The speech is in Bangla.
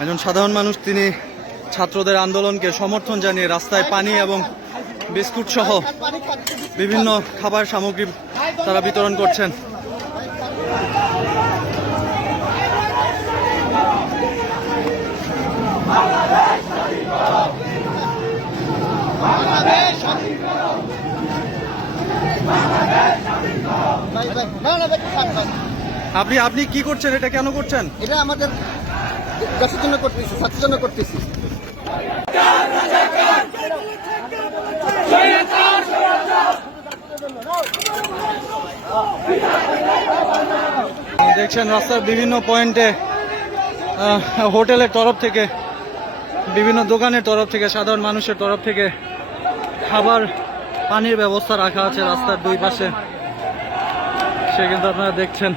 একজন সাধারণ মানুষ, তিনি ছাত্রদের আন্দোলনকে সমর্থন জানিয়ে রাস্তায় পানি এবং বিস্কুট সহ বিভিন্ন খাবার সামগ্রী তারা বিতরণ করছেন। ভাই আপনি আপনি কি করছেন? এটা কেন করছেন? এটা আমাদের দেশের জন্য করতেছি ছাত্রের জন্য করতেছি দেখছেন রাস্তার বিভিন্ন পয়েন্টে হোটেলের তরফ থেকে বিভিন্ন দোকানের তরফ থেকে সাধারণ মানুষের তরফ থেকে খাবার পানির ব্যবস্থা রাখা আছে রাস্তার দুই পাশে। সে কিন্তু আপনারা দেখছেন।